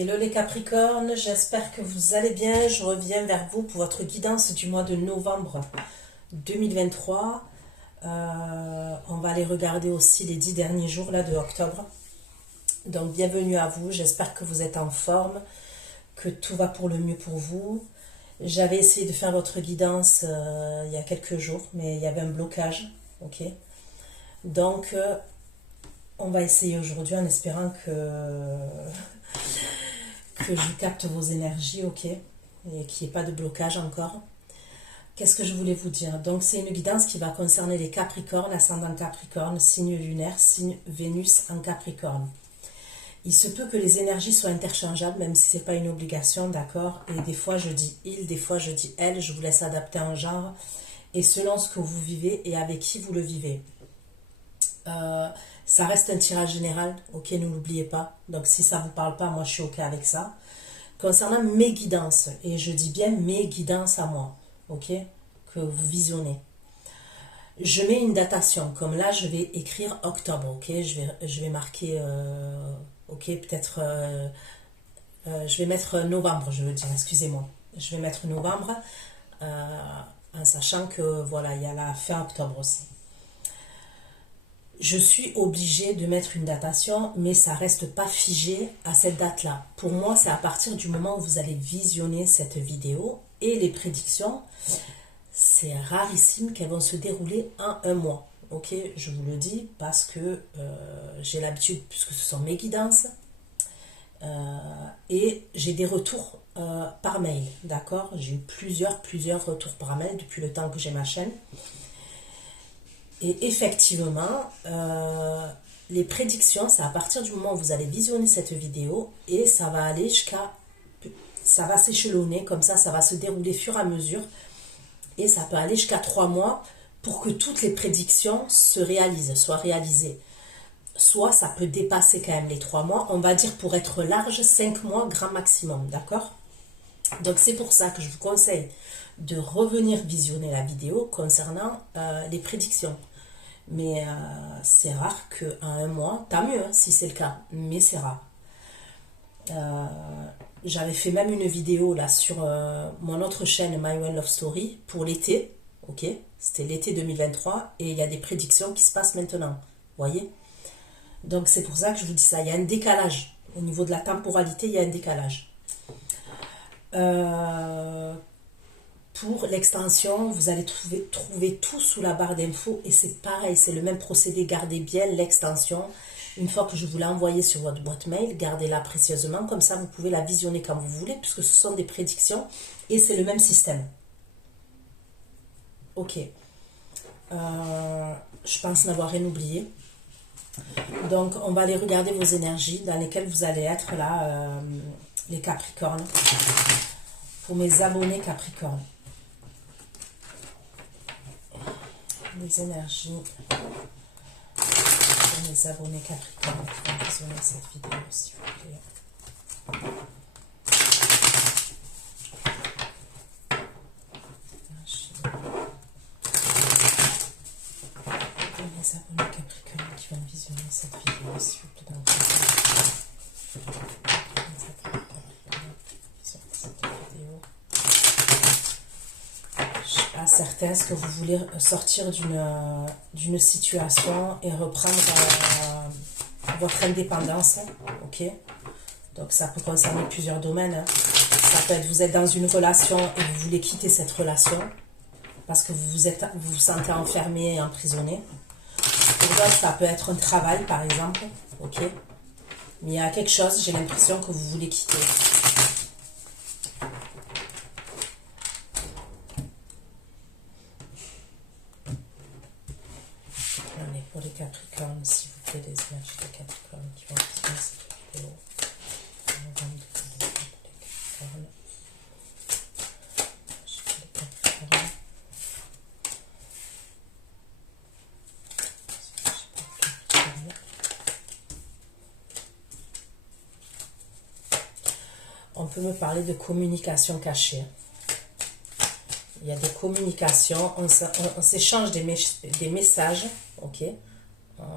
Hello les Capricornes, j'espère que vous allez bien. Je reviens vers vous pour votre guidance du mois de novembre 2023. On va aller regarder aussi les 10 derniers jours là, de octobre. Donc bienvenue à vous, j'espère que vous êtes en forme, que tout va pour le mieux pour vous. J'avais essayé de faire votre guidance il y a quelques jours, mais il y avait un blocage. Ok. Donc on va essayer aujourd'hui en espérant que je capte vos énergies, ok, et qu'il n'y ait pas de blocage encore. Qu'est-ce que je voulais vous dire? Donc c'est une guidance qui va concerner les Capricornes, ascendant Capricorne, signe lunaire, signe Vénus en Capricorne. Il se peut que les énergies soient interchangeables, même si ce n'est pas une obligation, d'accord? Et des fois je dis il, des fois je dis elle, je vous laisse adapter en genre, et selon ce que vous vivez et avec qui vous le vivez. Ça reste un tirage général, ok, ne l'oubliez pas. Donc si ça ne vous parle pas, moi je suis ok avec ça. Concernant mes guidances, et je dis bien mes guidances à moi, ok, que vous visionnez. Je mets une datation, comme là je vais écrire octobre, ok, je vais marquer, ok, peut-être, je vais mettre novembre, je veux dire, excusez-moi. Je vais mettre novembre, en sachant que voilà, il y a la fin octobre aussi. Je suis obligée de mettre une datation, mais ça ne reste pas figé à cette date-là. Pour moi, c'est à partir du moment où vous allez visionner cette vidéo et les prédictions, c'est rarissime qu'elles vont se dérouler en un mois. Ok, je vous le dis parce que j'ai l'habitude, puisque ce sont mes guidances, et j'ai des retours par mail, d'accord? J'ai eu plusieurs retours par mail depuis le temps que j'ai ma chaîne. Et effectivement, les prédictions, c'est à partir du moment où vous allez visionner cette vidéo et ça va aller jusqu'à... Ça va s'échelonner comme ça va se dérouler fur et à mesure et ça peut aller jusqu'à 3 mois pour que toutes les prédictions se réalisent, soient réalisées. Soit ça peut dépasser quand même les 3 mois, on va dire pour être large, 5 mois grand maximum, d'accord? Donc c'est pour ça que je vous conseille de revenir visionner la vidéo concernant les prédictions. Mais c'est rare qu'en un mois, tant mieux hein, si c'est le cas, mais c'est rare. J'avais fait même une vidéo là sur mon autre chaîne My One Love Story pour l'été, ok, c'était l'été 2023 et il y a des prédictions qui se passent maintenant, voyez. Donc c'est pour ça que je vous dis ça, il y a un décalage, au niveau de la temporalité il y a un décalage. Pour l'extension, vous allez trouver tout sous la barre d'infos et c'est pareil, c'est le même procédé. Gardez bien l'extension. Une fois que je vous l'ai envoyée sur votre boîte mail, gardez-la précieusement, comme ça vous pouvez la visionner quand vous voulez, puisque ce sont des prédictions et c'est le même système. Ok. Je pense n'avoir rien oublié. Donc on va aller regarder vos énergies dans lesquelles vous allez être là, les Capricornes. Pour mes abonnés Capricornes. Les énergies de mes abonnés Capricorne qui vont visionner cette vidéo, s'il vous plaît. Les abonnés Capricorne qui vont visionner cette vidéo, s'il vous plaît. Certains, est-ce que vous voulez sortir d'une situation et reprendre votre indépendance, ok? Donc ça peut concerner plusieurs domaines. Hein. Ça peut être, vous êtes dans une relation et vous voulez quitter cette relation parce que vous vous sentez enfermé et emprisonné. Pour d'autres, ça peut être un travail, par exemple, ok? Mais il y a quelque chose, j'ai l'impression que vous voulez quitter. Pour les Capricornes, s'il vous plaît, les énergies des Capricornes qui vont visionner cette vidéo. On peut me parler de communication cachée. Il y a des communications, on s'échange des messages, ok?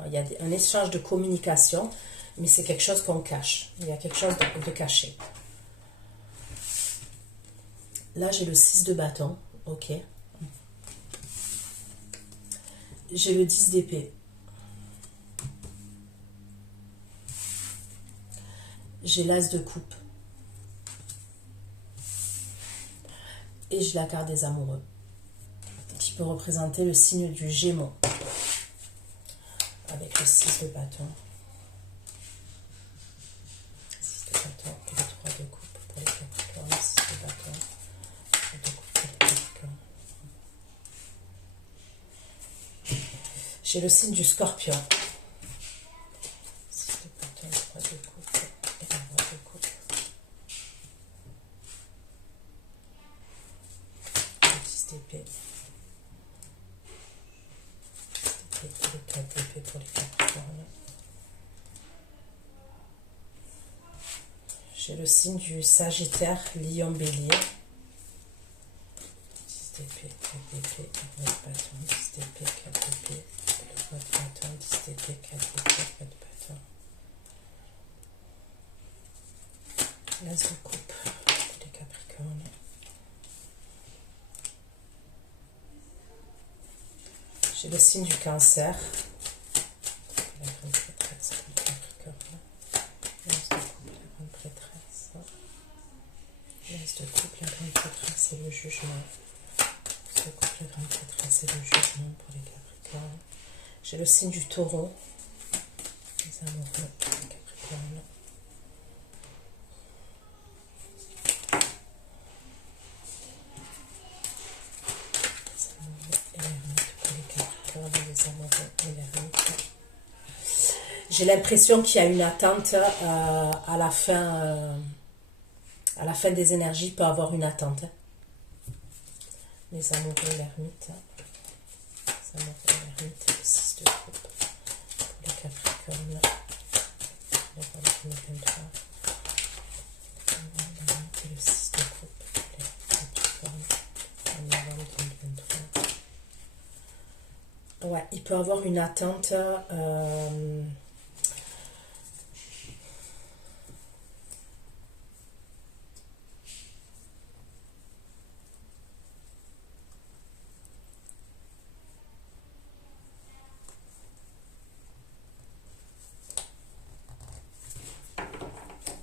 Il y a un échange de communication, mais c'est quelque chose qu'on cache. Il y a quelque chose de caché. Là, j'ai le 6 de bâton. Ok. J'ai le 10 d'épée. J'ai l'as de coupe. Et j'ai la carte des amoureux, qui peut représenter le signe du Gémeaux. Avec le 6 de bâton. 6 de bâton et le 3 de coupe pour les Capricornes. 6 de bâton, 3 de coupe pour les Capricornes. J'ai le signe du Scorpion. 6 de bâton, 3 de coupe et le roi de coupe. Le 10 d'épée. Et le 4 d'épée pour les Capricornes. J'ai le signe du Sagittaire, Lion, Bélier. 10 d'épée, 4 d'épée, le roi de bâton, 10 d'épée, 4 d'épée, le roi de bâton, 10 d'épée, 4 d'épée, 4 de bâton. L'as de coupe pour les Capricornes. J'ai le signe du Cancer. La grande prêtresse pour les Capricornes. L'as de coupe, la grande prêtresse. L'as de coupe, la grande prêtresse et le jugement. L'as de coupe, la grande prêtresse et le jugement pour les Capricornes. J'ai le signe du Taureau. Les amoureux pour les Capricornes. J'ai l'impression qu'il y a une attente à la fin des énergies, il peut y avoir une attente. Les amoureux, l'ermite. Les amoureux, l'ermite, le 6 de coupe pour les Capricornes. Le roi de 2023. L'ermite et le 6 de coupe pour les Capricornes. En novembre 2023. Ouais, il peut y avoir une attente.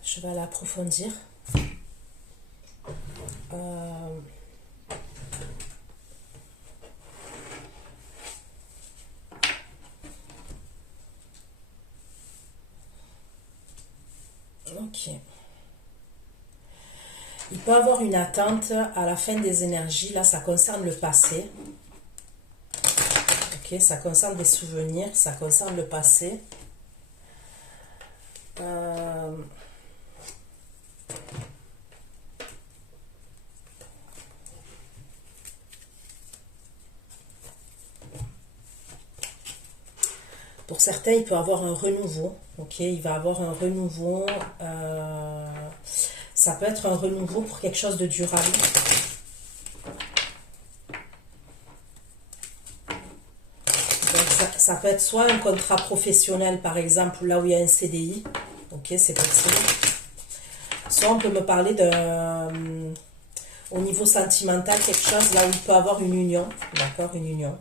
Je vais l'approfondir. Ok. Il peut y avoir une attente à la fin des énergies. Là, ça concerne le passé. Ok, ça concerne des souvenirs, ça concerne le passé. Pour certains, il peut y avoir un renouveau. Ok, il va y avoir un renouveau. Ça peut être un renouveau pour quelque chose de durable. Donc ça peut être soit un contrat professionnel, par exemple, là où il y a un CDI. Ok, c'est possible. Soit on peut me parler au niveau sentimental, quelque chose là où il peut y avoir une union. D'accord, une union.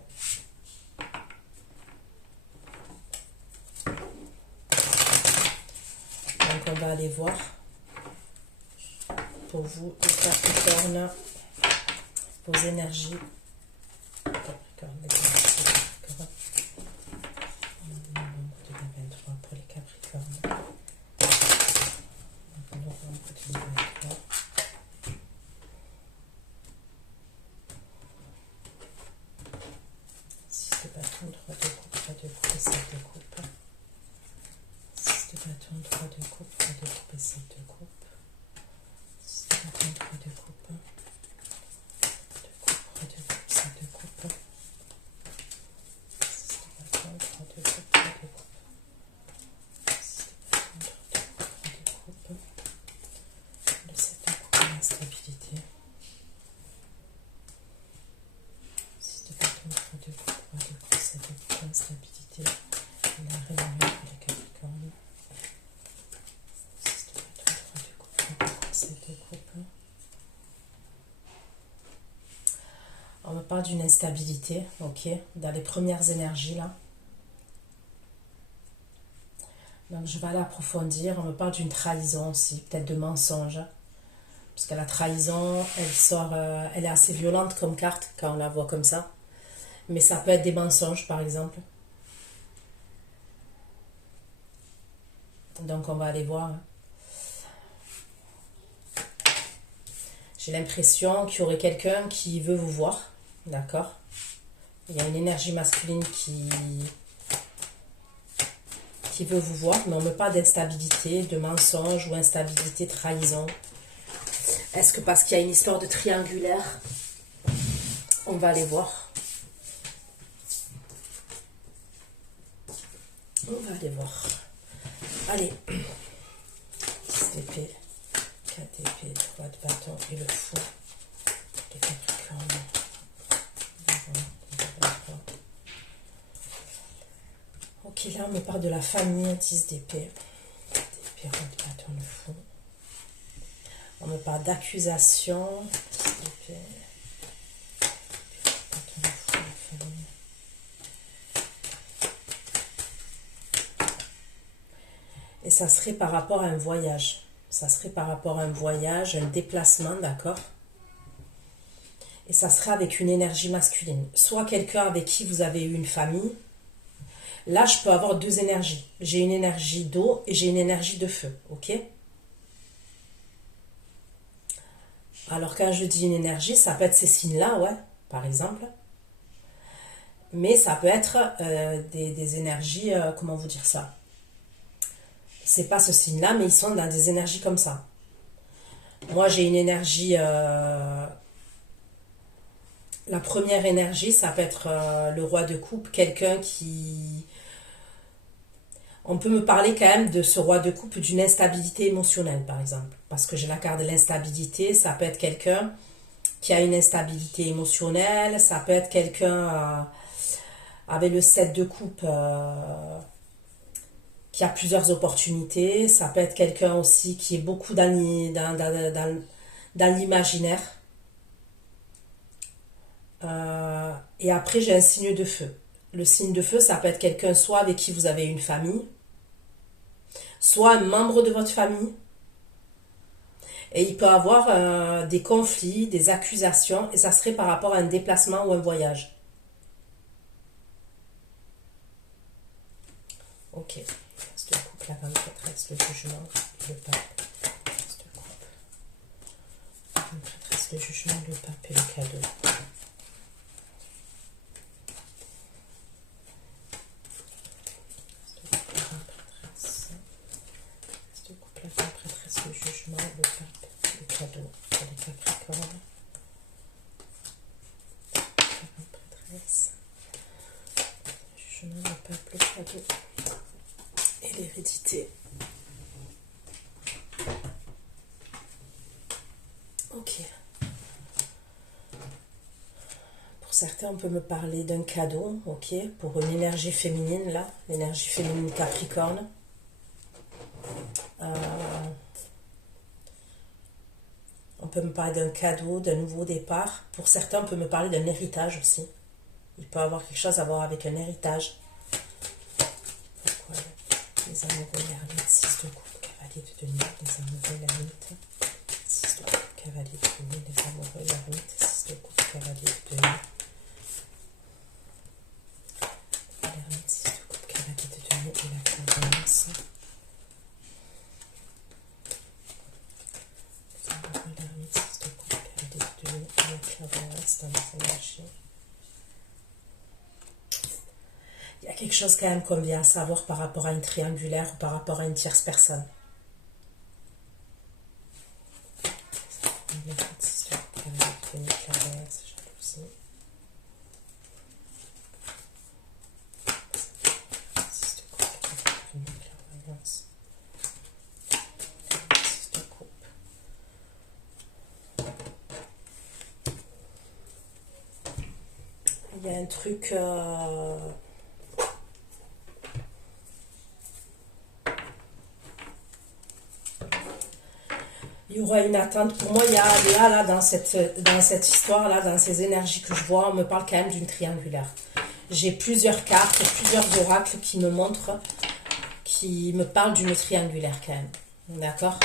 Donc on va aller voir pour vous, les Capricornes, vos énergies. Capricorne, les Capricornes. Novembre 2023 pour les Capricornes. Novembre 2023. Six de bâton, 3 de coupe, 3 de coupe et 7 de coupe. 6 de bâton, 3 de coupe, 3 de coupe et 7 de coupe. 6 de bâton, 3 de coupe. 2 coupe, 3 de coupe, 7 de coupe. 6 de bâton, 3 de coupe, 3 de coupe. 6 de bâton, 3 de coupe, 3 de coupe. 6 de coupe. On me parle d'une instabilité, ok, dans les premières énergies là. Donc je vais aller approfondir. On me parle d'une trahison aussi, peut-être de mensonge. Parce que la trahison, elle sort, elle est assez violente comme carte quand on la voit comme ça. Mais ça peut être des mensonges par exemple. Donc on va aller voir. J'ai l'impression qu'il y aurait quelqu'un qui veut vous voir. D'accord? Il y a une énergie masculine qui veut vous voir, mais on ne me parle d'instabilité, de mensonge ou instabilité, trahison. Est-ce que parce qu'il y a une histoire de triangulaire? On va aller voir. On va aller voir. Allez. 6 d'épée, 4 d'épée, 3 de bâton et le fou. Les Capricornes. Ok, là on me parle de la famille, 10 d'épée. 4 d'épée, roi de bâton, le fou. On me parle d'accusation. 10 d'épée. Bâton, le fou, la famille. Et ça serait par rapport à un voyage. Ça serait par rapport à un voyage, un déplacement, d'accord? Et ça serait avec une énergie masculine. Soit quelqu'un avec qui vous avez eu une famille. Là, je peux avoir deux énergies. J'ai une énergie d'eau et j'ai une énergie de feu, ok? Alors, quand je dis une énergie, ça peut être ces signes-là, ouais, par exemple. Mais ça peut être des énergies, comment vous dire ça? C'est pas ce signe-là, mais ils sont dans des énergies comme ça. Moi, j'ai une énergie... la première énergie, ça peut être le roi de coupe, quelqu'un qui... On peut me parler quand même de ce roi de coupe d'une instabilité émotionnelle, par exemple. Parce que j'ai la carte de l'instabilité, ça peut être quelqu'un qui a une instabilité émotionnelle, ça peut être quelqu'un avec le 7 de coupe qui a plusieurs opportunités, ça peut être quelqu'un aussi qui est beaucoup dans l'imaginaire. Et après, j'ai un signe de feu. Le signe de feu, ça peut être quelqu'un soit avec qui vous avez une famille, soit un membre de votre famille. Et il peut avoir des conflits, des accusations, et ça serait par rapport à un déplacement ou un voyage. Ok. Reste de coupe, la 24, le jugement, le pape. Reste de coupe. La 24, le jugement, le pape et le cadeau. Le jugement, le pape, le cadeau pour les Capricornes. Le jugement, le pape, le cadeau et l'hérédité. Ok. Pour certains, on peut me parler d'un cadeau, ok, pour une énergie féminine, là, l'énergie féminine Capricorne. On peut me parler d'un cadeau, d'un nouveau départ. Pour certains, on peut me parler d'un héritage aussi. Il peut avoir quelque chose à voir avec un héritage. Pourquoi les amoureux, l'ermite, 6 de coupe, cavalier de denier, les amoureux, l'ermite, 6 de coupe, cavalier de denier, les amoureux, l'ermite, 6 de coupe, cavalier de denier. L'ermite, 6 de coupe, cavalier de denier et la clairvoyance. Dans les énergies. Il y a quelque chose quand même qu'on vient à savoir par rapport à une triangulaire ou par rapport à une tierce personne. Il y a un truc... il y aura une attente. Pour moi, il y a là, dans cette histoire-là, dans ces énergies que je vois, on me parle quand même d'une triangulaire. J'ai plusieurs cartes, plusieurs oracles qui me montrent, qui me parlent d'une triangulaire quand même. D'accord?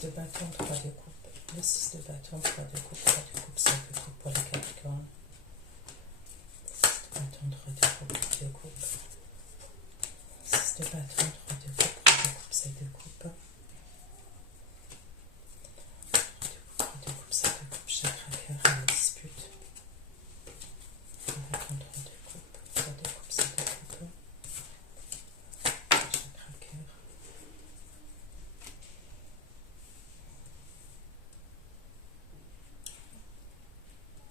De bâton, 3 de coupe, le 6 de bâton, 3 de coupe, 3 de coupe, 5 de coupe pour les Capricornes. 6 de bâton, 3 de coupe, 2 coupe. 6 de bâton, 3 de coupe, 3 de coupe, 5 de coupe. 3 de coupe, 5 de coupe, chakra cœur à la dispute. 3 de bâton, 3 de coupe, 3 de coupe, 5 de coupe. Chakra cœur.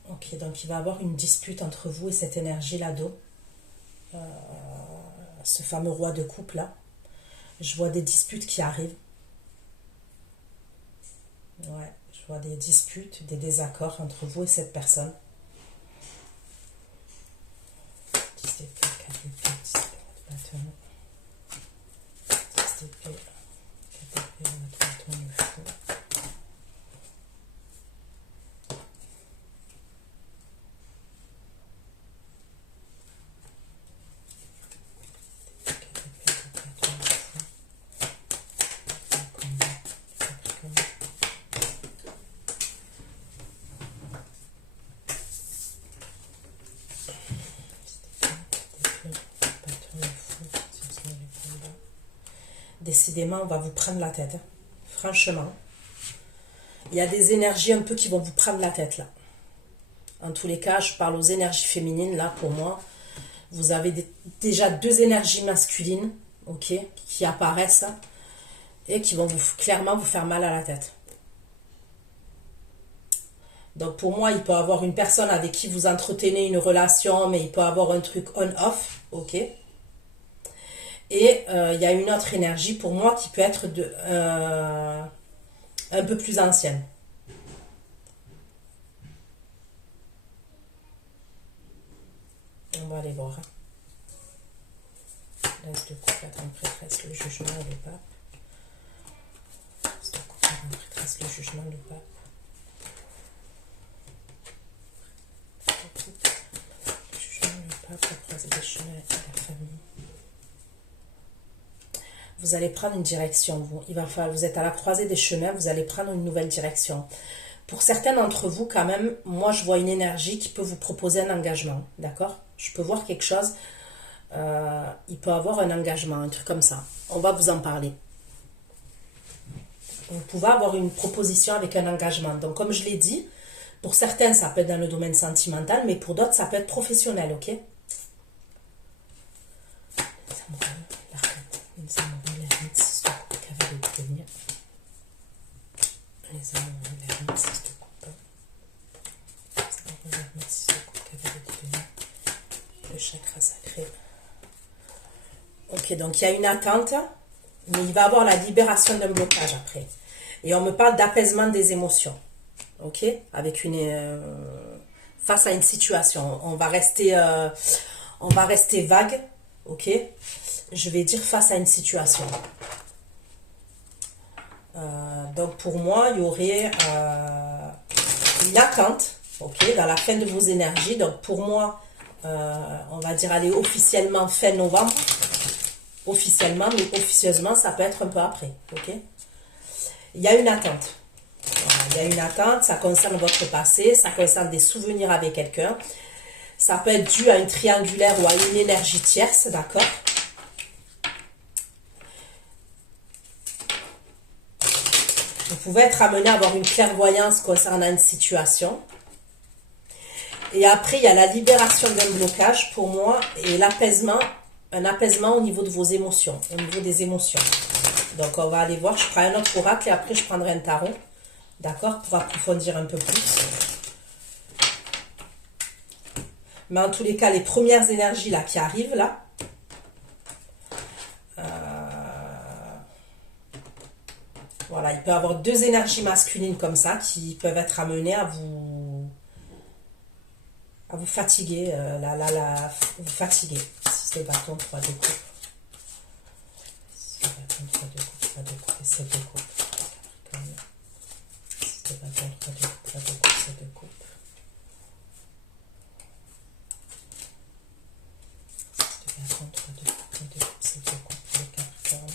Ok, donc il va y avoir une dispute entre vous et cette énergie-là d'eau. Ce fameux roi de coupe là. Je vois des disputes qui arrivent. Ouais, je vois des disputes, des désaccords entre vous et cette personne. 10 d'épée, 4 d'épée, 10 de bâton. 10 d'épée, 4 d'épée, 1 de bâton, le fou. Décidément, on va vous prendre la tête. Hein. Franchement. Il y a des énergies un peu qui vont vous prendre la tête, là. En tous les cas, je parle aux énergies féminines, là, pour moi. Vous avez déjà deux énergies masculines, ok, qui apparaissent et qui vont clairement vous faire mal à la tête. Donc, pour moi, il peut y avoir une personne avec qui vous entretenez une relation, mais il peut y avoir un truc on-off, ok. Et il y a une autre énergie pour moi qui peut être un peu plus ancienne. On va aller voir. L'As de coupe, la prêtresse, le jugement et le pape. L'As de coupe, la prêtresse, le jugement et le pape. Le jugement, le pape, la croisée des chemins et la famille. Vous allez prendre une direction, vous. Il va falloir, vous êtes à la croisée des chemins, vous allez prendre une nouvelle direction. Pour certains d'entre vous, quand même, moi, je vois une énergie qui peut vous proposer un engagement, d'accord? Je peux voir quelque chose, il peut avoir un engagement, un truc comme ça. On va vous en parler. Vous pouvez avoir une proposition avec un engagement. Donc, comme je l'ai dit, pour certains, ça peut être dans le domaine sentimental, mais pour d'autres, ça peut être professionnel, ok? Les amoureux, l'ermite, 6 de coupe, cavalier de denier. Les amoureux, l'ermite, 6 de coupe. Les amoureux, l'ermite, 6 de coupe, cavalier de denier. Le chakra sacré. Ok, donc il y a une attente, mais il va y avoir la libération d'un blocage après. Et on me parle d'apaisement des émotions. Ok? Avec face à une situation. On va rester vague. Ok? Je vais dire face à une situation. Donc pour moi, il y aurait une attente, ok, dans la fin de vos énergies. Donc pour moi, on va dire aller officiellement fin novembre. Officiellement, mais officieusement, ça peut être un peu après, ok. Il y a une attente. Voilà, il y a une attente, ça concerne votre passé, ça concerne des souvenirs avec quelqu'un. Ça peut être dû à une triangulaire ou à une énergie tierce, d'accord. Vous pouvez être amené à avoir une clairvoyance concernant une situation. Et après, il y a la libération d'un blocage pour moi et l'apaisement un apaisement au niveau de vos émotions, au niveau des émotions. Donc, on va aller voir. Je prends un autre oracle et après, je prendrai un tarot. D'accord? Pour approfondir un peu plus. Mais en tous les cas, les premières énergies là qui arrivent, là. Voilà, il peut y avoir deux énergies masculines comme ça qui peuvent être amenées à vous fatiguer, vous fatiguer. 6 de bâton, 3 de coupe. 6 de bâton, 3 de coupe, 3 de coupe et 7 de coupe. 6 de bâton, 3 de coupe, 3 de coupe, 7 de coupe. 6 de bâton, 3 de coupe, 3 de coupe, 7 de coupe pour les Capricornes.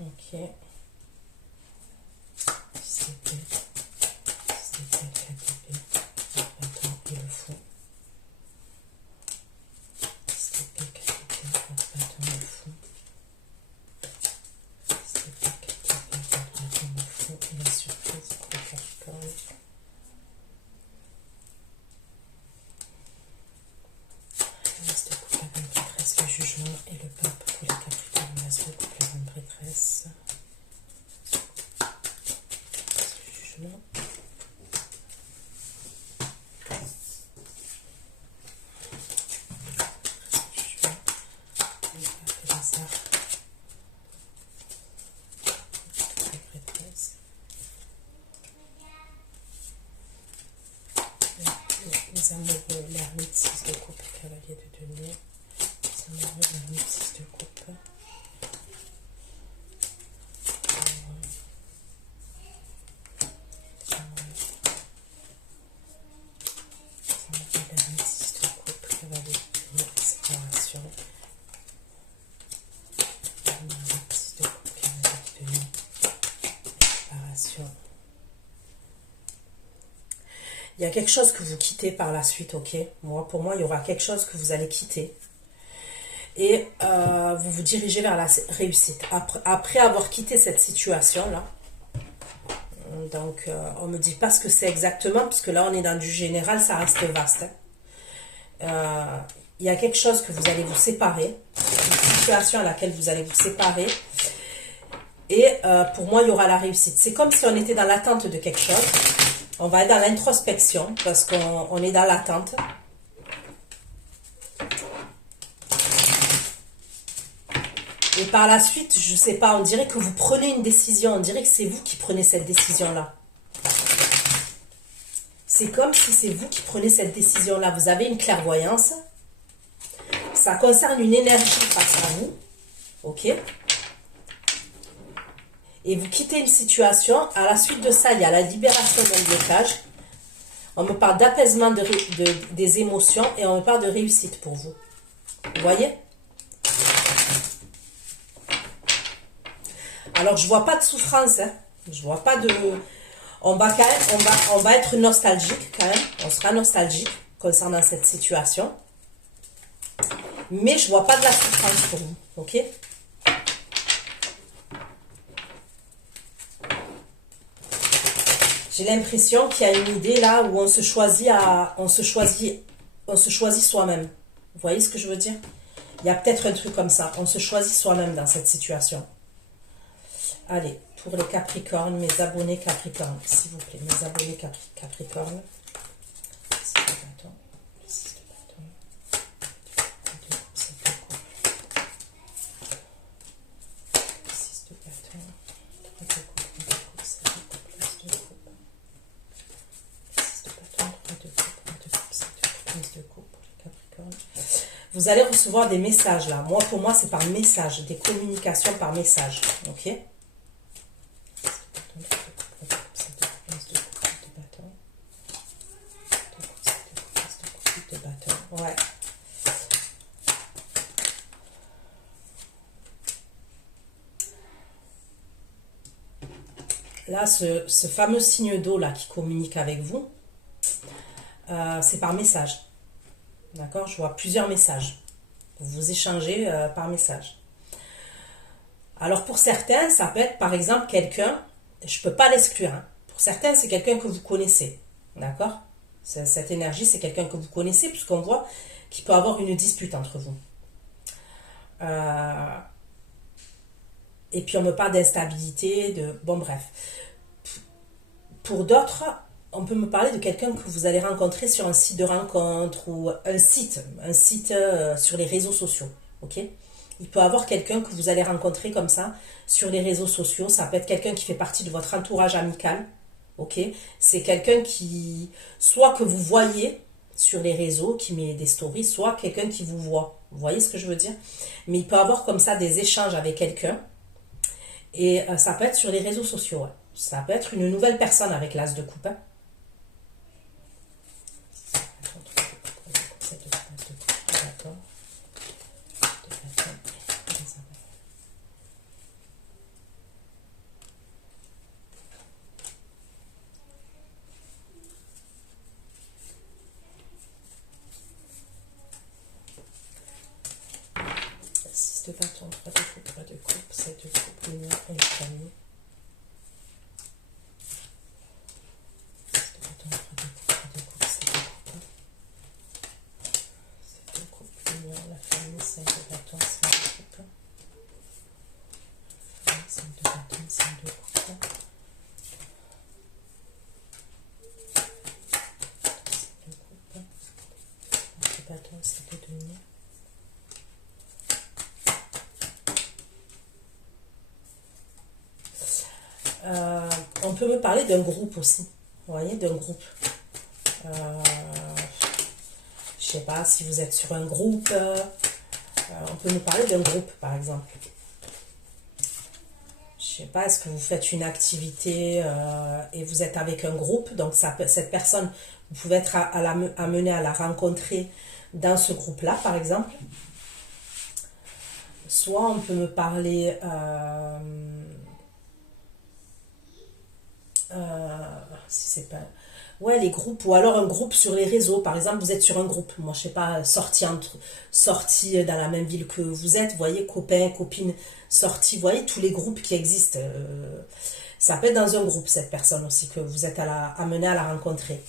Ok. C'était KTP, le bâton et le fou. C'était KTP, le bâton et le fou. C'était KTP, le bâton et le fou. Et la surprise pour le Capricorne. L'as de coupe, la bonne prêtresse, le jugement et le pape pour les Capricornes. L'as de coupe, la bonne prêtresse. Le jugement. Les amoureux, l'ermite, 6 de coupe, le cavalier de denier. Les amoureux, l'ermite, 6 de coupe. L'ermite, 6 de coupe, cavalier de denier, séparation. L'ermite, 6 de coupe, cavalier de denier, séparation. Il y a quelque chose que vous quittez par la suite, ok? Pour moi, il y aura quelque chose que vous allez quitter. Et vous vous dirigez vers la réussite. Après avoir quitté cette situation-là, donc on ne me dit pas ce que c'est exactement, puisque là, on est dans du général, ça reste vaste. Il y a quelque chose que vous allez vous séparer, une situation à laquelle vous allez vous séparer. Et pour moi, il y aura la réussite. C'est comme si on était dans l'attente de quelque chose. On va être dans l'introspection parce qu'on est dans l'attente. Et par la suite, je ne sais pas, on dirait que vous prenez une décision. On dirait que c'est vous qui prenez cette décision-là. C'est comme si c'est vous qui prenez cette décision-là. Vous avez une clairvoyance. Ça concerne une énergie face à vous. Ok? Et vous quittez une situation, à la suite de ça, il y a la libération d'un blocage. On me parle d'apaisement des émotions et on me parle de réussite pour vous. Vous voyez? Alors, je ne vois pas de souffrance. Hein. Je ne vois pas de... On va être nostalgique quand même. On sera nostalgique concernant cette situation. Mais je ne vois pas de la souffrance pour vous. Ok? J'ai l'impression qu'il y a une idée là où on se choisit soi-même. Vous voyez ce que je veux dire? Il y a peut-être un truc comme ça. On se choisit soi-même dans cette situation. Allez, pour les Capricornes, mes abonnés Capricornes, s'il vous plaît, mes abonnés Capricornes. 6 de bâton, 6 de bâton, 2 coups, 7 de coupe. 6 de bâton, 3 de coupe, 2 coups, 7 de coupe, l'as de coupe. 6 de bâton, 3 de coupe, 1 de coupe, 7 de coupe, l'as de coupe pour les Capricornes. Vous allez recevoir des messages là. Pour moi, c'est par message, des communications par message. Ok? Ouais. Là, ce fameux signe d'eau là qui communique avec vous, c'est par message. D'accord? Je vois plusieurs messages. Vous échangez par message. Alors pour certains, ça peut être par exemple quelqu'un, je ne peux pas l'exclure, hein. Pour certains, c'est quelqu'un que vous connaissez. D'accord? Cette énergie, c'est quelqu'un que vous connaissez, puisqu'on voit qu'il peut avoir une dispute entre vous. Et puis on me parle d'instabilité, de... Bon bref. Pour d'autres, on peut me parler de quelqu'un que vous allez rencontrer sur un site de rencontre ou un site sur les réseaux sociaux. Ok? Il peut y avoir quelqu'un que vous allez rencontrer comme ça sur les réseaux sociaux. Ça peut être quelqu'un qui fait partie de votre entourage amical. Ok? C'est quelqu'un qui, soit que vous voyez sur les réseaux, qui met des stories, soit quelqu'un qui vous voit. Vous voyez ce que je veux dire? Mais il peut y avoir comme ça des échanges avec quelqu'un. Et ça peut être sur les réseaux sociaux. Ouais. Ça peut être une nouvelle personne avec l'as de coupe. Hein. Six de bâton, 3 de coupe, 7 de coupe, lumière et le famille. On peut me parler d'un groupe aussi. Vous voyez, d'un groupe. Je sais pas si vous êtes sur un groupe. On peut me parler d'un groupe, par exemple. Je sais pas, est-ce que vous faites une activité et vous êtes avec un groupe. Donc, cette personne, vous pouvez être amené à la rencontrer dans ce groupe-là, par exemple. Soit on peut me parler... si c'est pas... Ouais, les groupes, ou alors un groupe sur les réseaux. Par exemple, vous êtes sur un groupe, moi je sais pas, sortis dans la même ville que vous êtes, vous voyez, copains, copines, sortis, vous voyez, tous les groupes qui existent. Ça peut être dans un groupe, cette personne aussi, que vous êtes amené à la rencontrer.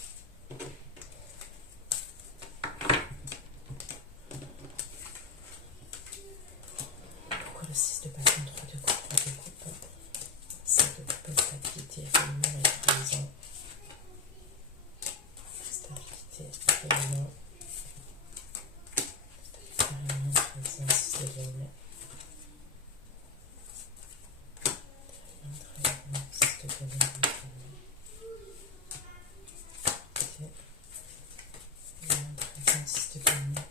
Pourquoi le 6 de bâton, 3 de coupe, 3 de coupe, 5 de coupe, instabilité, réunion et trahison. Stabilité, réunion. Réunion, trahison, 6 de réunion. Réunion, 6 de réunion. Réunion, trahison, 6 de réunion.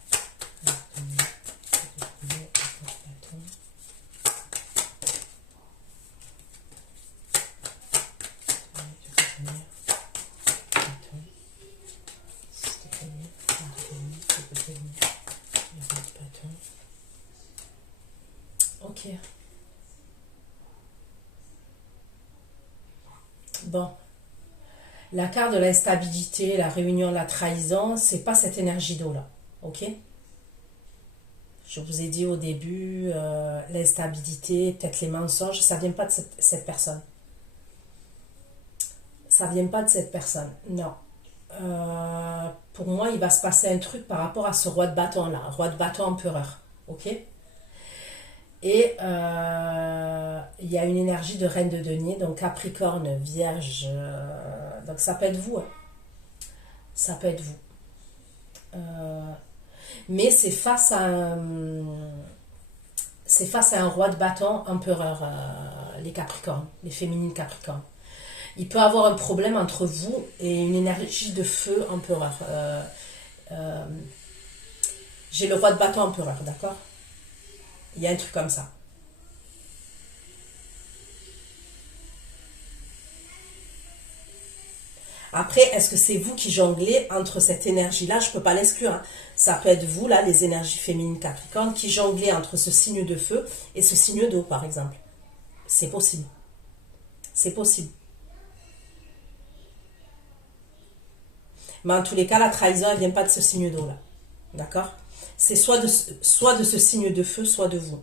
Ok. Bon. La carte de la stabilité, la réunion, la trahison, c'est pas cette énergie d'eau là. Ok? Je vous ai dit au début, l'instabilité, peut-être les mensonges, ça vient pas de cette personne. Ça vient pas de cette personne. Non. Pour moi, il va se passer un truc par rapport à ce roi de bâton là, roi de bâton empereur. Ok? Et il y a une énergie de reine de denier, donc Capricorne, Vierge, donc ça peut être vous. Hein. Ça peut être vous. Mais c'est face à un roi de bâton empereur, les Capricornes, les féminines Capricornes. Il peut avoir un problème entre vous et une énergie de feu empereur. J'ai le roi de bâton empereur, d'accord? Il y a un truc comme ça. Après, est-ce que c'est vous qui jonglez entre cette énergie-là? Je ne peux pas l'exclure, hein. Ça peut être vous, là, les énergies féminines Capricorne, qui jonglez entre ce signe de feu et ce signe d'eau, par exemple. C'est possible. C'est possible. Mais en tous les cas, la trahison, elle ne vient pas de ce signe d'eau, là. D'accord? C'est soit de ce signe de feu, soit de vous.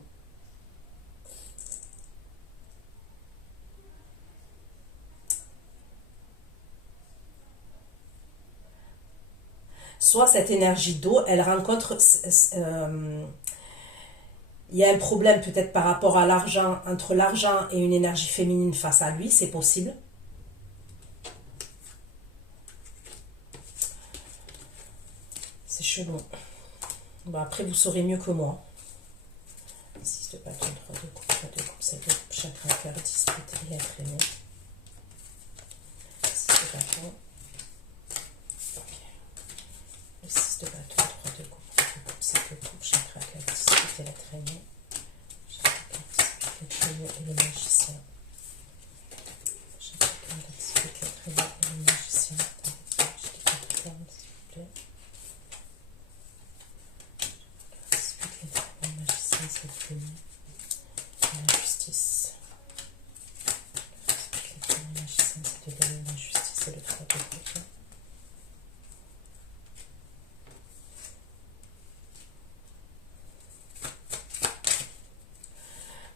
Soit cette énergie d'eau, elle rencontre... il y a un problème peut-être par rapport à l'argent, entre l'argent et une énergie féminine face à lui, c'est possible. C'est chelou. Bon, après, vous saurez mieux que moi. 6 de bâton, 3 de coupe, 3 de coupe, 7 de coupe, chakra, cœur, disputé et être aimé. 6 de bâton. Ok. Le 6 de bâton, 3 de coupe, 3 de coupe, 7 de coupe, chakra, cœur, disputé et être aimé. Chakra, cœur, disputé, être aimé et le magicien. Chakra, cœur, disputé, être aimé et le magicien. Je dis pas de terme, s'il vous plaît. C'est fini. La justice. La magicienne, c'est de donner la justice et le 3 de coupe.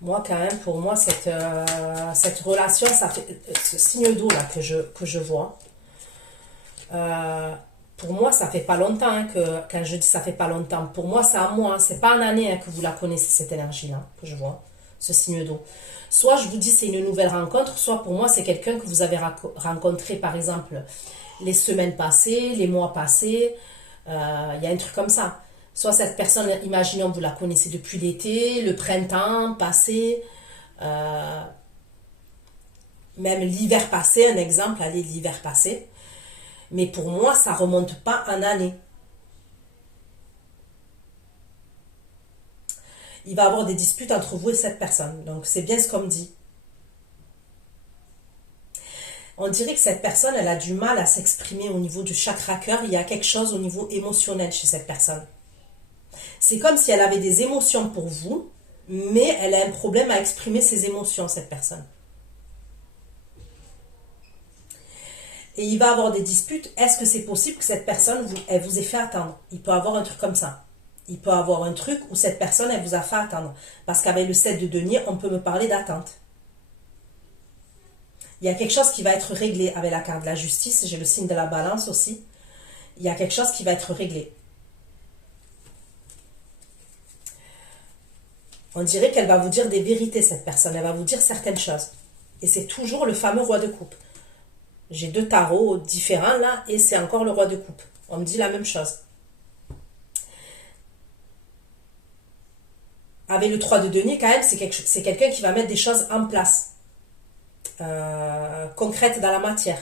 Moi, quand même, pour moi, cette relation, ça fait ce signe d'eau là que je vois. Pour moi, ça fait pas longtemps, hein, quand je dis ça fait pas longtemps, pour moi, c'est un mois, hein, c'est pas une année, hein, que vous la connaissez, cette énergie-là, que je vois, ce signe d'eau. Soit je vous dis c'est une nouvelle rencontre, soit pour moi, c'est quelqu'un que vous avez rencontré, par exemple, les semaines passées, les mois passés, il y a un truc comme ça. Soit cette personne, imaginons, vous la connaissez depuis l'été, le printemps passé, même l'hiver passé, un exemple, allez, l'hiver passé. Mais pour moi, ça ne remonte pas en année. Il va y avoir des disputes entre vous et cette personne. Donc, c'est bien ce qu'on me dit. On dirait que cette personne, elle a du mal à s'exprimer au niveau du chakra cœur. Il y a quelque chose au niveau émotionnel chez cette personne. C'est comme si elle avait des émotions pour vous, mais elle a un problème à exprimer ses émotions, cette personne. Et il va avoir des disputes. Est-ce que c'est possible que cette personne, elle vous ait fait attendre? Il peut avoir un truc comme ça. Il peut avoir un truc où cette personne, elle vous a fait attendre. Parce qu'avec le 7 de denier, on peut me parler d'attente. Il y a quelque chose qui va être réglé avec la carte de la justice. J'ai le signe de la balance aussi. Il y a quelque chose qui va être réglé. On dirait qu'elle va vous dire des vérités, cette personne. Elle va vous dire certaines choses. Et c'est toujours le fameux roi de coupe. J'ai 2 tarots différents là, et c'est encore le roi de coupe. On me dit la même chose. Avec le 3 de denier, quand même, c'est quelqu'un qui va mettre des choses en place. Concrètes dans la matière.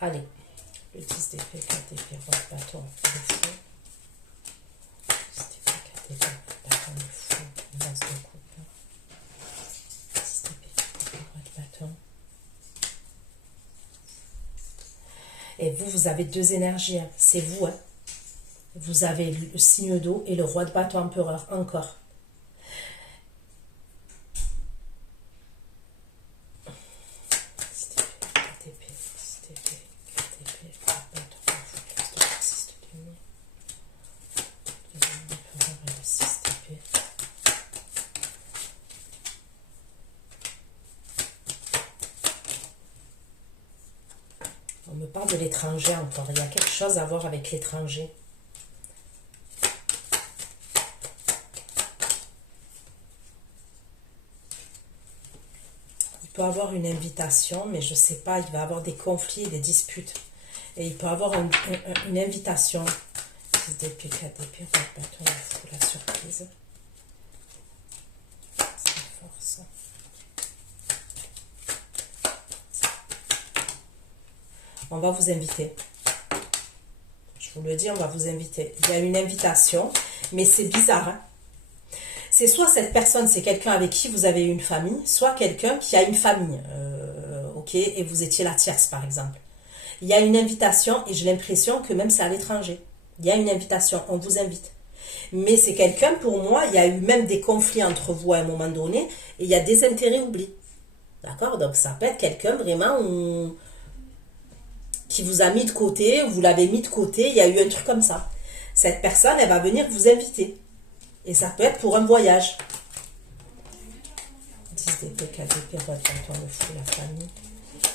Allez, le 10 d'épée, 4 d'épée, roi de bâton, le fou. 10 d'épée, 4 d'épée, bâton, le fou, l'as de coupe. 10 d'épée, roi de bâton. Et vous avez 2 énergies, hein. C'est vous, hein. Vous avez le signe d'eau et le roi de bâton empereur, encore. On me parle de l'étranger encore. Il y a quelque chose à voir avec l'étranger. Il peut avoir une invitation, mais je ne sais pas, il va avoir des conflits, des disputes. Et il peut avoir une invitation. 10 d'épée, 4 d'épée, roi de bâton, il faut la surprise. C'est force. On va vous inviter. Je vous le dis, on va vous inviter. Il y a une invitation, mais c'est bizarre. Hein? C'est soit cette personne, c'est quelqu'un avec qui vous avez une famille, soit quelqu'un qui a une famille. Ok, et vous étiez la tierce, par exemple. Il y a une invitation, et j'ai l'impression que même c'est à l'étranger. Il y a une invitation, on vous invite. Mais c'est quelqu'un, pour moi, il y a eu même des conflits entre vous à un moment donné, et il y a des intérêts oubliés. D'accord? Donc ça peut être quelqu'un vraiment qui vous a mis de côté, ou vous l'avez mis de côté, il y a eu un truc comme ça. Cette personne, elle va venir vous inviter. Et ça peut être pour un voyage. 10 d'épée, 4 d'épée, roi de bâton, le fou,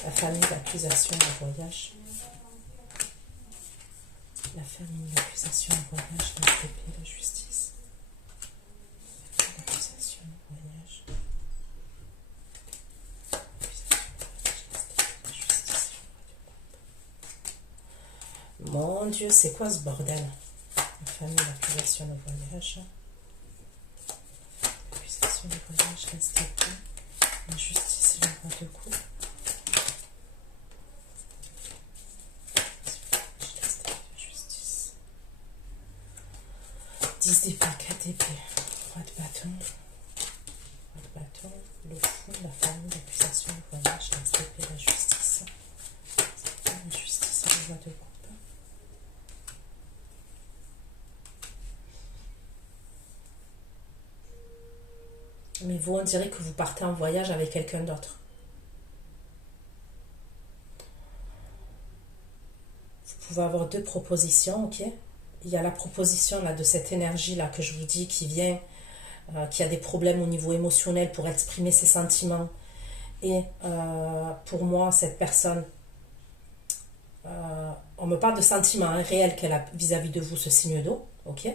la famille, l'accusation, le voyage. La famille, l'accusation, le voyage, l'épée, la justice. L'accusation, le voyage. Mon Dieu, c'est quoi ce bordel? La famille, l'accusation, le voyage. L'accusation, le voyage, l'instabilité. La justice et le roi de coupe. Justice. 10 d'épée, 4 d'épée. Roi de bâton. Roi de bâton. Le fou, la famille, l'accusation, le voyage, l'instabilité, la justice. La justice et le roi de coupe. Mais vous, on dirait que vous partez en voyage avec quelqu'un d'autre. Vous pouvez avoir deux propositions, ok? Il y a la proposition là, de cette énergie-là que je vous dis qui vient, qui a des problèmes au niveau émotionnel pour exprimer ses sentiments. Et pour moi, cette personne, on me parle de sentiments hein, réels qu'elle a vis-à-vis de vous, ce signe d'eau, ok?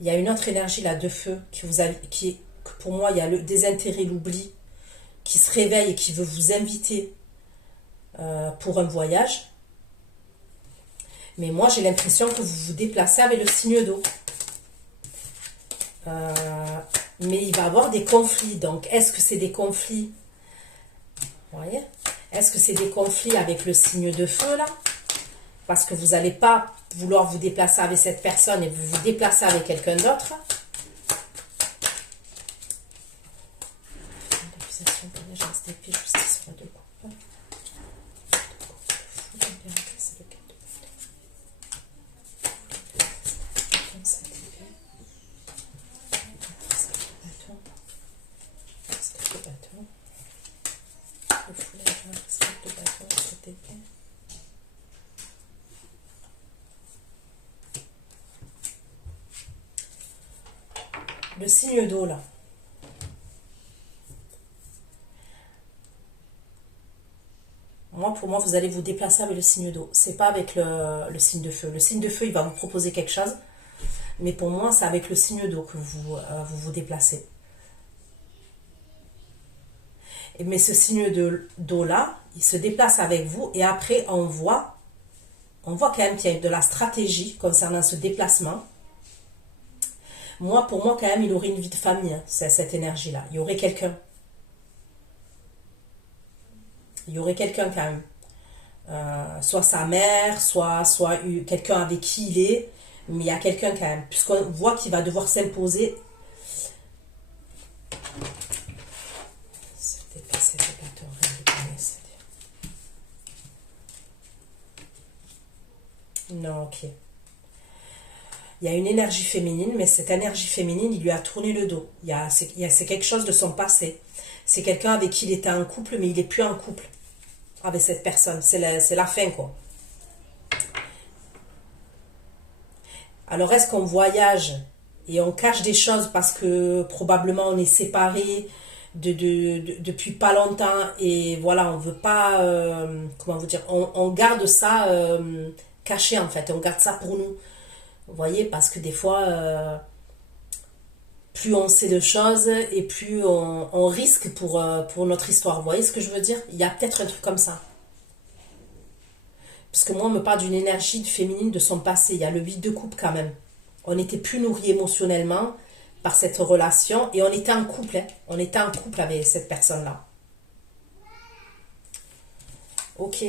Il y a une autre énergie là de feu qui vous a, qui pour moi il y a le désintérêt, l'oubli, qui se réveille et qui veut vous inviter pour un voyage. Mais moi j'ai l'impression que vous vous déplacez avec le signe d'eau. Mais il va y avoir des conflits. Donc est-ce que c'est des conflits? Vous voyez? Est-ce que c'est des conflits avec le signe de feu là? Parce que vous n'allez pas vouloir vous déplacer avec cette personne et vous vous déplacez avec quelqu'un d'autre. L'accusation, justice, justice, roi de coupe. Le signe d'eau là. Pour moi, vous allez vous déplacer avec le signe d'eau. C'est pas avec le signe de feu. Le signe de feu, il va vous proposer quelque chose. Mais pour moi, c'est avec le signe d'eau que vous déplacez. Mais ce signe d'eau là, il se déplace avec vous. Et après, on voit quand même qu'il y a de la stratégie concernant ce déplacement. Pour moi, quand même, il aurait une vie de famille, hein, cette énergie-là. Il y aurait quelqu'un. Il y aurait quelqu'un quand même. Soit sa mère, soit quelqu'un avec qui il est. Mais il y a quelqu'un quand même. Puisqu'on voit qu'il va devoir s'imposer. Non, ok. Il y a une énergie féminine, mais cette énergie féminine, il lui a tourné le dos. C'est quelque chose de son passé. C'est quelqu'un avec qui il était en couple, mais il n'est plus en couple avec cette personne. C'est la fin, quoi. Alors, est-ce qu'on voyage et on cache des choses parce que probablement on est séparés depuis pas longtemps et voilà, on veut pas, comment vous dire, on garde ça caché en fait, on garde ça pour nous. Vous voyez, parce que des fois, plus on sait de choses et plus on risque pour notre histoire. Vous voyez ce que je veux dire? Il y a peut-être un truc comme ça. Parce que moi, on me parle d'une énergie féminine de son passé. Il y a le 8 de coupe quand même. On n'était plus nourris émotionnellement par cette relation et on était en couple, hein. On était en couple avec cette personne-là. Ok,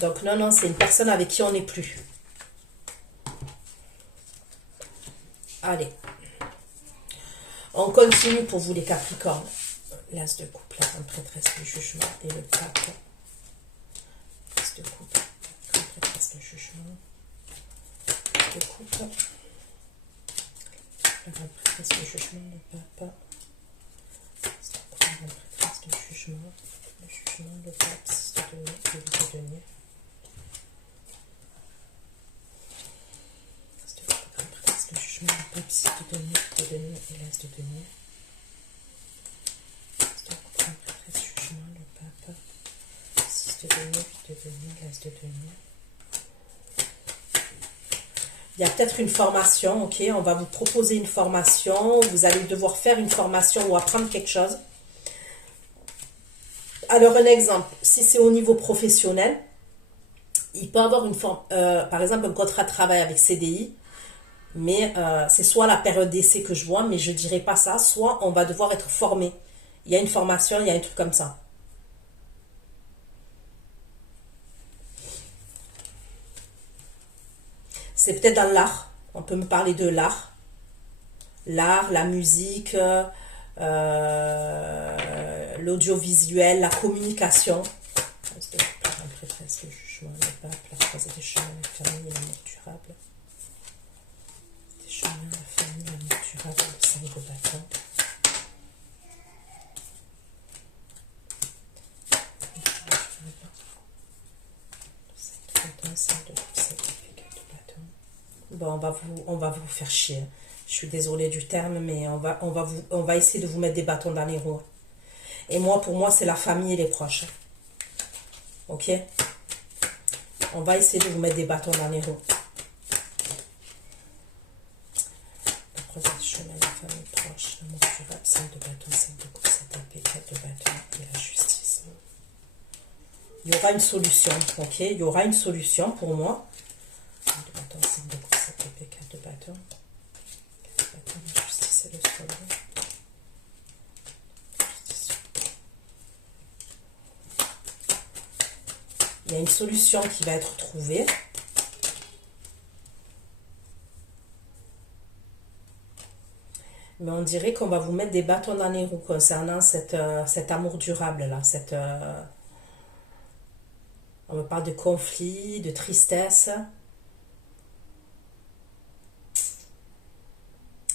donc non, non, c'est une personne avec qui on n'est plus. Allez, on continue pour vous les Capricornes. L'As de coupe, la grande prêtresse du jugement et le pape. L'As de coupe, la grande prêtresse du jugement. De coupe. La grande prêtresse du jugement, le pape. La grande prêtresse du jugement. Le jugement, le pape, 6 de denier, le 8 de denier. La grande prêtresse du jugement, le pape, 6 de denier et l'As de denier. De denier, 8 de denier, l'As de denier. Il y a peut-être une formation, ok, on va vous proposer une formation, vous allez devoir faire une formation ou apprendre quelque chose. Alors un exemple, si c'est au niveau professionnel, il peut avoir une forme, par exemple un contrat de travail avec CDI, mais c'est soit la période d'essai que je vois, mais je ne dirais pas ça, soit on va devoir être formé. Il y a une formation, il y a un truc comme ça. C'est peut-être dans l'art. On peut me parler de l'art. L'art, la musique, l'audiovisuel, la communication. La prêtresse, le jugement, le pape, la croisée des chemins, la famille et l'amour durable. Des chemins, la famille, l'amour durable, le 5 de bâton. Le 5 de bâton. Bon, on va vous faire chier. Je suis désolée du terme, mais on va essayer de vous mettre des bâtons dans les roues. Et moi, pour moi, c'est la famille et les proches. Ok? On va essayer de vous mettre des bâtons dans les roues. La croisée du chemin, la famille proche, l'amour durable, 5 de bâton, 5 de coupe, 7 d'épée, 4 de bâton et la justice. Il y aura une solution, ok? Il y aura une solution pour moi. 5 de bâton, 5 de coupe, 7 d'épée, 4 de bâton. 4 de bâton, la justice et le soleil. Il y a une solution qui va être trouvée. Mais on dirait qu'on va vous mettre des bâtons dans les roues concernant cet amour durable là. On me parle de conflit, de tristesse.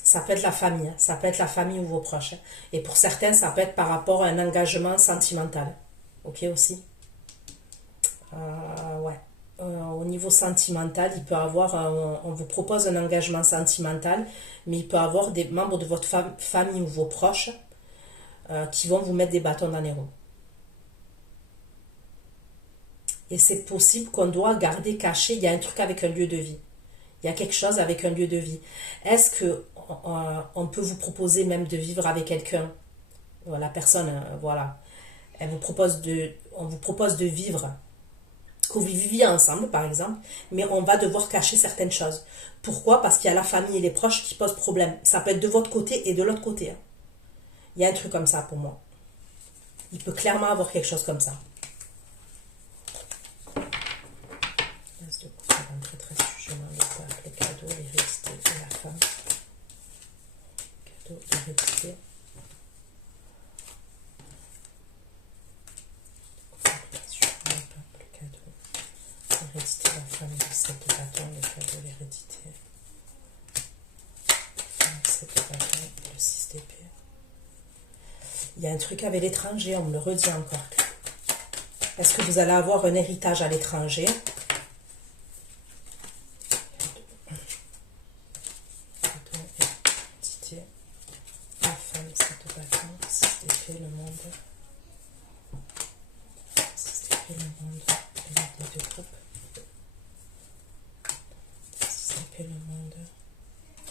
Ça peut être la famille. Ça peut être la famille ou vos proches. Et pour certains, ça peut être par rapport à un engagement sentimental. Ok aussi? Ouais. Au niveau sentimental, il peut avoir, on vous propose un engagement sentimental, mais il peut avoir des membres de votre famille ou vos proches qui vont vous mettre des bâtons dans les roues. Et c'est possible qu'on doit garder caché, il y a un truc avec un lieu de vie. Il y a quelque chose avec un lieu de vie. Est-ce que on peut vous proposer même de vivre avec quelqu'un? La personne, voilà. On vous propose de vivre, que vous viviez ensemble par exemple, mais on va devoir cacher certaines choses. Pourquoi? Parce qu'il y a la famille et les proches qui posent problème. Ça peut être de votre côté et de l'autre côté. Hein. Il y a un truc comme ça pour moi. Il peut clairement avoir quelque chose comme ça. De coupe, la prêtresse, jugement, le pape, le cadeau, l'hérédité et la femme. Cadeau, l'hérédité. L'hérédité, la femme, le 7 de bâton, le cadeau, l'hérédité. Le 7 de bâton, le 6 d'épée. Il y a un truc avec l'étranger, on me le redit encore. Est-ce que vous allez avoir un héritage à l'étranger? La femme, 7 de bâton, 6 d'épée, le monde. 6 d'épée, le monde, l'unité de groupe. 6 d'épée, le monde. 6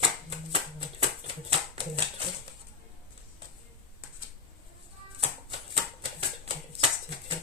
d'épée, le monde, de la tour. Le 10 d'épée.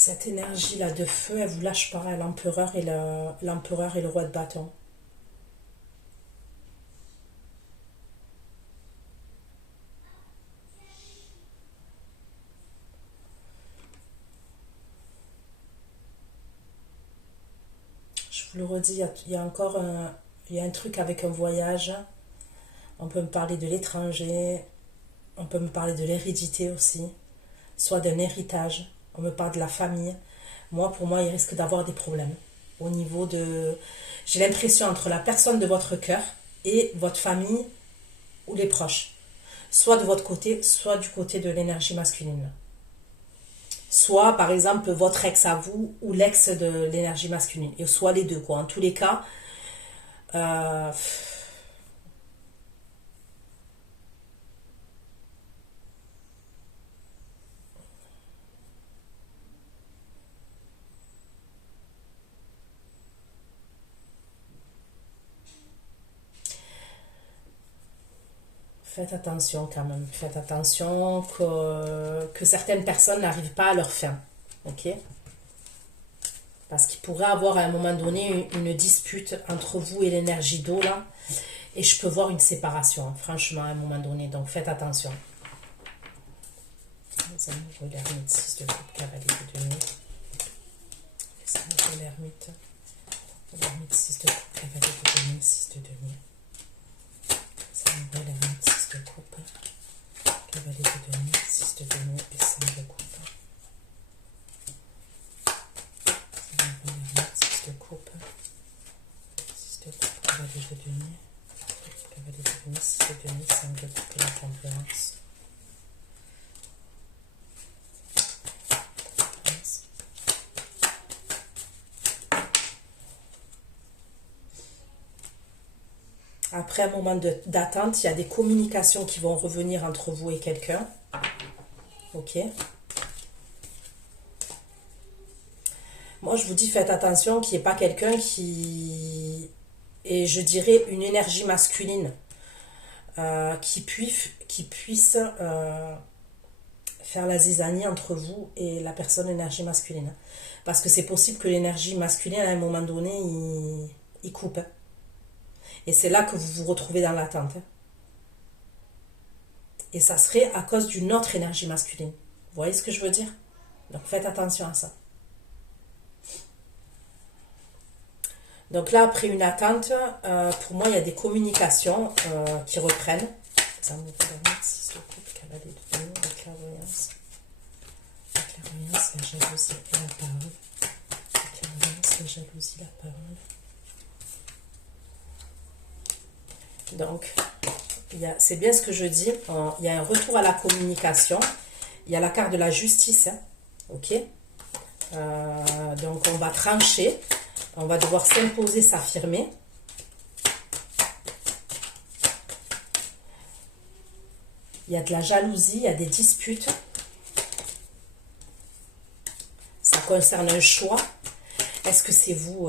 Cette énergie-là de feu, elle vous lâche pas, l'empereur et le roi de bâton. Je vous le redis, il y a encore il y a un truc avec un voyage. On peut me parler de l'étranger, on peut me parler de l'hérédité aussi, soit d'un héritage, on me parle de la famille. Moi, pour moi, il risque d'avoir des problèmes au niveau de... J'ai l'impression entre la personne de votre cœur et votre famille ou les proches. Soit de votre côté, soit du côté de l'énergie masculine. Soit, par exemple, votre ex à vous ou l'ex de l'énergie masculine. Et soit les deux, quoi. En tous les cas, euh, faites attention quand même. Faites attention que certaines personnes n'arrivent pas à leur fin. Ok? Parce qu'il pourrait avoir à un moment donné une dispute entre vous et l'énergie d'eau là. Et je peux voir une séparation, franchement, à un moment donné. Donc faites attention. Les amoureux, l'ermite, 6 de coupe, cavalier de denier. Les amoureux, l'ermite, 6 de coupe, cavalier de denier, 6 de denier. Les amoureux, l'ermite, 6 de coupe, cavalier de denier, 6 de denier et 5 de coupe. Les amoureux, l'ermite, 6 de coupe, 6 de coupe, cavalier de denier, cavalier de denier, 6 de denier, 5 de coupe et la tempérance. Après un moment d'attente, il y a des communications qui vont revenir entre vous et quelqu'un. Ok. Moi, je vous dis, faites attention qu'il n'y ait pas quelqu'un qui... Et je dirais une énergie masculine qui puisse faire la zizanie entre vous et la personne énergie masculine. Parce que c'est possible que l'énergie masculine, à un moment donné, il coupe. Et c'est là que vous vous retrouvez dans l'attente. Et ça serait à cause d'une autre énergie masculine. Vous voyez ce que je veux dire? Donc faites attention à ça. Donc là, après une attente, pour moi, il y a des communications qui reprennent. La clairvoyance, la jalousie et la parole. La clairvoyance, la jalousie, la parole. Donc, c'est bien ce que je dis. Il y a un retour à la communication. Il y a la carte de la justice. Hein, ok. Donc, on va trancher. On va devoir s'imposer, s'affirmer. Il y a de la jalousie, il y a des disputes. Ça concerne un choix. Est-ce que c'est vous,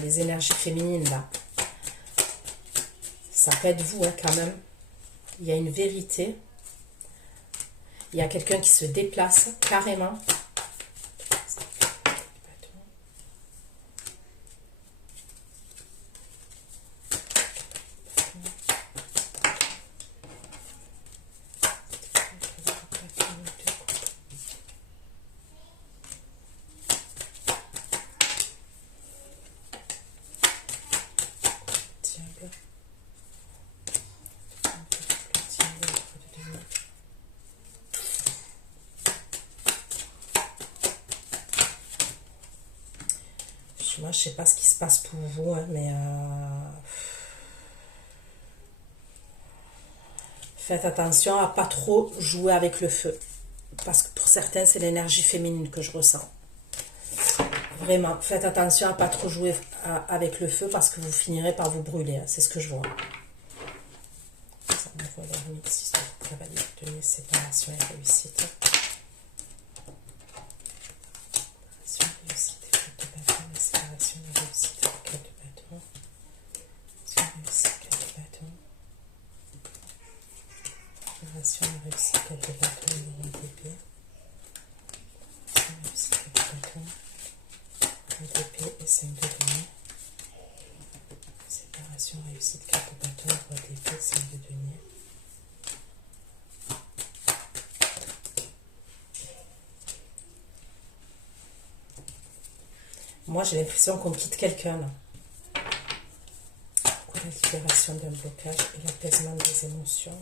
les énergies féminines là? Ça peut être vous hein, quand même. Il y a une vérité. Il y a quelqu'un qui se déplace carrément. Moi, je sais pas ce qui se passe pour vous, hein, mais faites attention à pas trop jouer avec le feu. Parce que pour certains, c'est l'énergie féminine que je ressens. Vraiment, faites attention à pas trop jouer avec le feu parce que vous finirez par vous brûler. Hein, c'est ce que je vois. Ça me voit l'ermite, 6 de cavalier de denier, séparation et réussite. Réussite, 4 de bâton, une épée. Moi, j'ai l'impression qu'on quitte quelqu'un, là. Pour la libération d'un blocage et l'apaisement des émotions.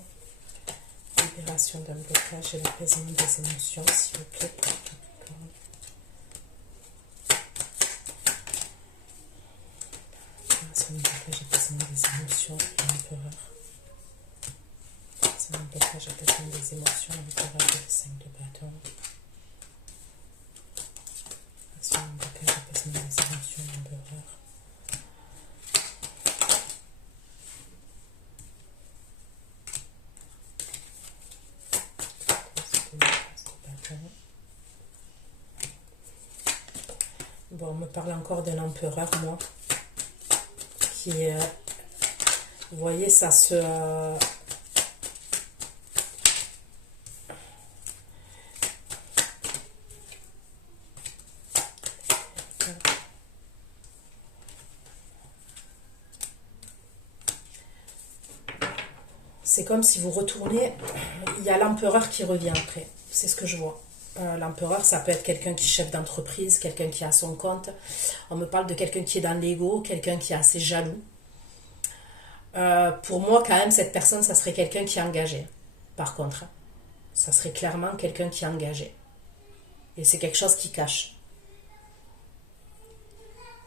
Libération d'un blocage et l'apaisement des émotions, s'il vous plaît. Libération d'un blocage et apaisement des émotions et l'empereur. Libération d'un blocage et apaisement des émotions et l'empereur et le 5 de bâton. Libération d'un blocage et apaisement des émotions et l'empereur. Bon, on me parle encore d'un empereur, moi, qui, vous voyez, ça se... c'est comme si vous retournez, il y a l'empereur qui revient après, c'est ce que je vois. L'empereur, ça peut être quelqu'un qui est chef d'entreprise, quelqu'un qui a son compte. On me parle de quelqu'un qui est dans l'ego, quelqu'un qui est assez jaloux. Pour moi, quand même, cette personne, ça serait quelqu'un qui est engagé. Par contre, ça serait clairement quelqu'un qui est engagé. Et c'est quelque chose qui cache.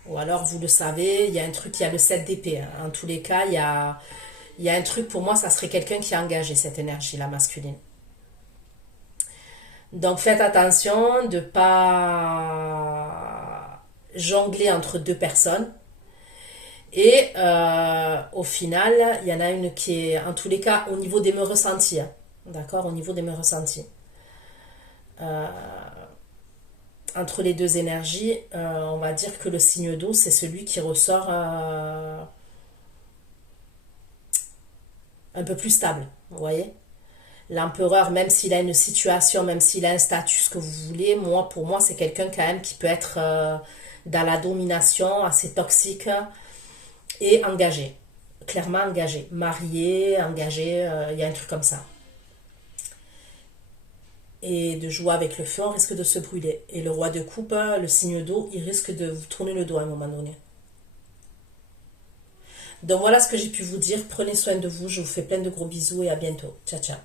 Ou alors, vous le savez, il y a un truc, il y a le 7 d'épée. En tous les cas, il y a un truc, pour moi, ça serait quelqu'un qui est engagé, cette énergie-là masculine. Donc faites attention de ne pas jongler entre deux personnes. Et au final, il y en a une qui est, en tous les cas, au niveau des me ressentis. Hein. D'accord? Au niveau des me ressentis. Entre les deux énergies, on va dire que le signe d'eau, c'est celui qui ressort un peu plus stable. Vous voyez? L'empereur, même s'il a une situation, même s'il a un statut, ce que vous voulez, moi, pour moi, c'est quelqu'un quand même qui peut être dans la domination, assez toxique et engagé. Clairement engagé. Marié, engagé, il y a un truc comme ça. Et de jouer avec le feu, on risque de se brûler. Et le roi de coupe, le signe d'eau, il risque de vous tourner le dos à un moment donné. Donc voilà ce que j'ai pu vous dire. Prenez soin de vous. Je vous fais plein de gros bisous et à bientôt. Ciao, ciao.